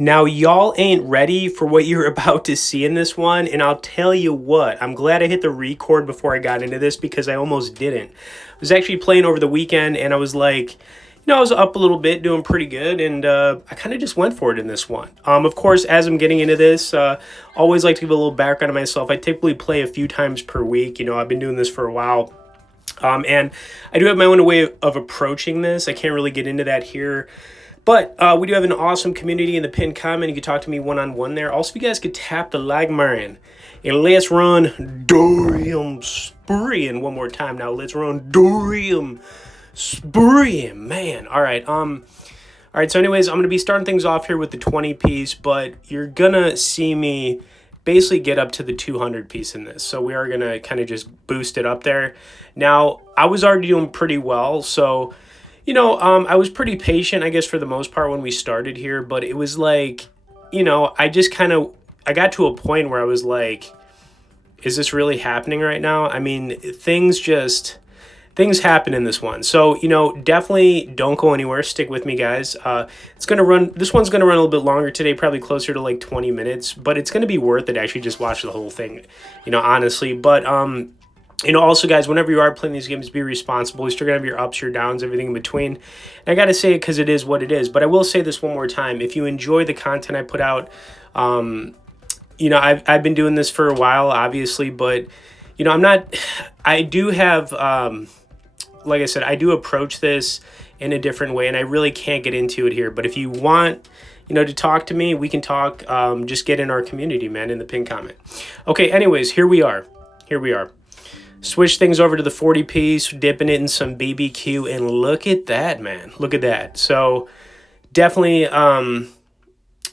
Now, y'all ain't ready for what you're about to see in this one, and I'll tell you what, I'm glad I hit the record before I got into this because I almost didn't. I was actually playing over the weekend, and I was like, I was up a little bit, doing pretty good, and I kind of just went for it in this one. Of course, as I'm getting into this, always like to give a little background on myself. I typically play a few times per week. I've been doing this for a while. And I do have my own way of approaching this. I can't really get into that here. But we do have an awesome community in the pinned comment. You can talk to me one-on-one there. Also, if you guys could tap the like button. And let's run Dorium Spraying one more time now. Let's run Dorium Spraying, man. All right. So anyways, I'm going to be starting things off here with the 20 piece, but you're going to see me basically get up to the 200 piece in this. So we are going to kind of just boost it up there. Now, I was already doing pretty well, so I was pretty patient, I guess, for the most part when we started here, but it was like, I got to a point where I was like, is this really happening right now? I mean, things happen in this one. So, definitely don't go anywhere. Stick with me, guys. This one's going to run a little bit longer today, probably closer to like 20 minutes, but it's going to be worth it to actually just watch the whole thing, honestly. But, also, guys, whenever you are playing these games, be responsible. You're still going to have your ups, your downs, everything in between. And I got to say it because it is what it is. But I will say this one more time. If you enjoy the content I put out, I've been doing this for a while, obviously. But, I do have, like I said, I do approach this in a different way. And I really can't get into it here. But if you want, to talk to me, we can talk. Just get in our community, man, in the pinned comment. Okay, anyways, here we are. Switch things over to the 40 piece, dipping it in some BBQ, and look at that, man. Look at that. So definitely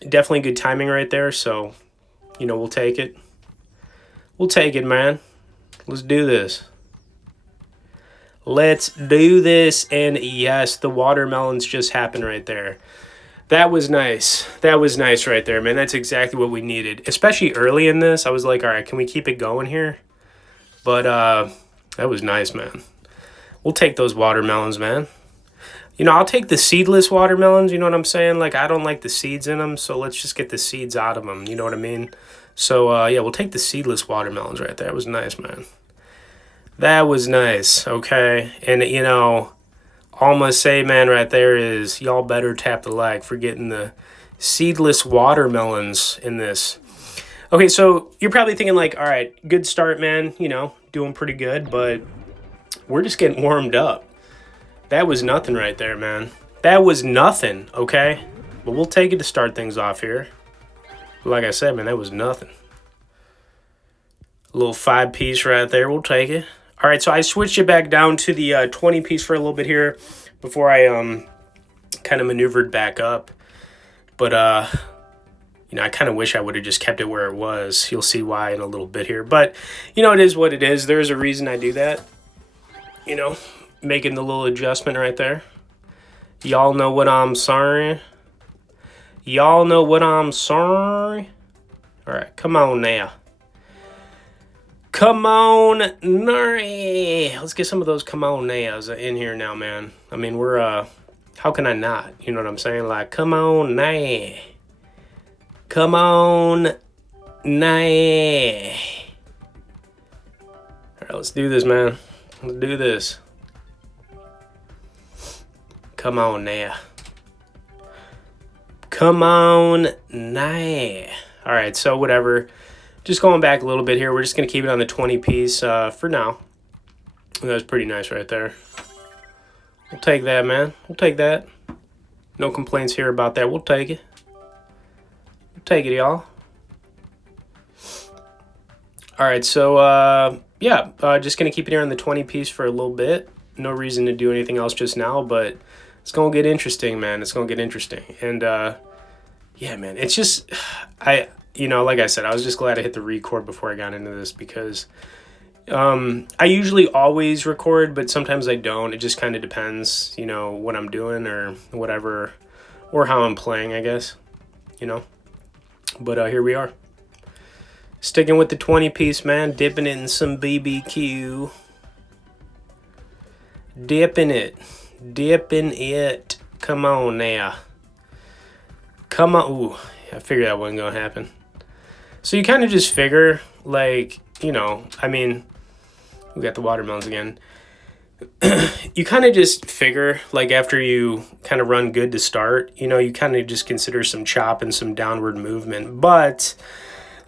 good timing right there. So, we'll take it. We'll take it, man. Let's do this. And yes, the watermelons just happened right there. That was nice. That was nice right there, man. That's exactly what we needed, especially early in this. I was like, all right, can we keep it going here? But that was nice, man. We'll take those watermelons, man. I'll take the seedless watermelons, you know what I'm saying? Like, I don't like the seeds in them, so let's just get the seeds out of them, you know what I mean? So, yeah, we'll take the seedless watermelons right there. That was nice, man. That was nice, okay? And, all I'm going to say, man, right there is y'all better tap the like for getting the seedless watermelons in this. Okay, so you're probably thinking like, all right, good start, man, doing pretty good, but we're just getting warmed up. That was nothing right there, man. That was nothing, okay? But we'll take it to start things off here. Like I said, man, that was nothing. A little 5 piece right there, we'll take it. All right, so I switched it back down to the 20 piece for a little bit here before I kind of maneuvered back up. But, I kind of wish I would have just kept it where it was. You'll see why in a little bit here. But, it is what it is. There's a reason I do that. Making the little adjustment right there. Y'all know what I'm sorry. Y'all know what I'm sorry. All right, come on now. Come on, now. Let's get some of those come on nows in here now, man. I mean, we're, how can I not? You know what I'm saying? Like, come on now. Come on, nah. All right, let's do this, man. Let's do this. Come on now. Come on now. All right, so whatever. Just going back a little bit here. We're just going to keep it on the 20 piece for now. That was pretty nice right there. We'll take that, man. We'll take that. No complaints here about that. We'll take it. Take it, y'all. All right, so yeah, just gonna keep it here on the 20 piece for a little bit. No reason to do anything else just now, but it's gonna get interesting, man. It's gonna get interesting. And yeah, man, it's just like I said, I was just glad I hit the record before I got into this because I usually always record, but sometimes I don't. It just kind of depends, what I'm doing or whatever, or how I'm playing, I guess, But here we are. Sticking with the 20 piece, man. Dipping it in some BBQ. Dipping it. Come on now. come on. Ooh, I figured that wasn't gonna happen. So you kind of just figure, like, you know, I mean, we got the watermelons again. You kind of just figure, like, after you kind of run good to start, you know, you kind of just consider some chop and some downward movement. But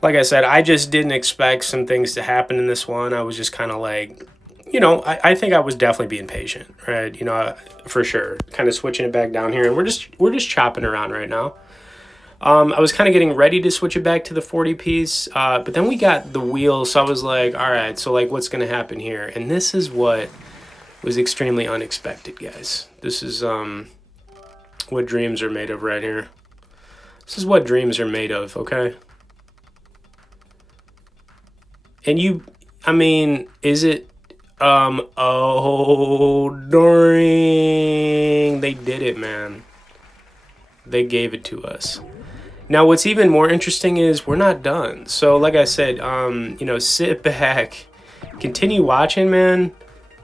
like I said, I just didn't expect some things to happen in this one. I was just kind of like, you know, I think I was definitely being patient, right? You know, for sure. Kind of switching it back down here, and we're just chopping around right now. I was kind of getting ready to switch it back to the 40 piece, but then we got the wheel, so I was like, all right, so like what's going to happen here? And this is what was extremely unexpected, guys. This is what dreams are made of right here. This is what dreams are made of, okay? And you, I mean, is it, oh, dang, they did it, man. They gave it to us. Now, what's even more interesting is we're not done. So, like I said, you know, sit back, continue watching, man,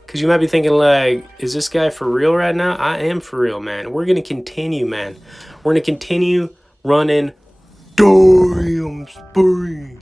because you might be thinking, like, is this guy for real right now? I am for real, man. We're going to continue, man. We're going to continue running. Damn, spree.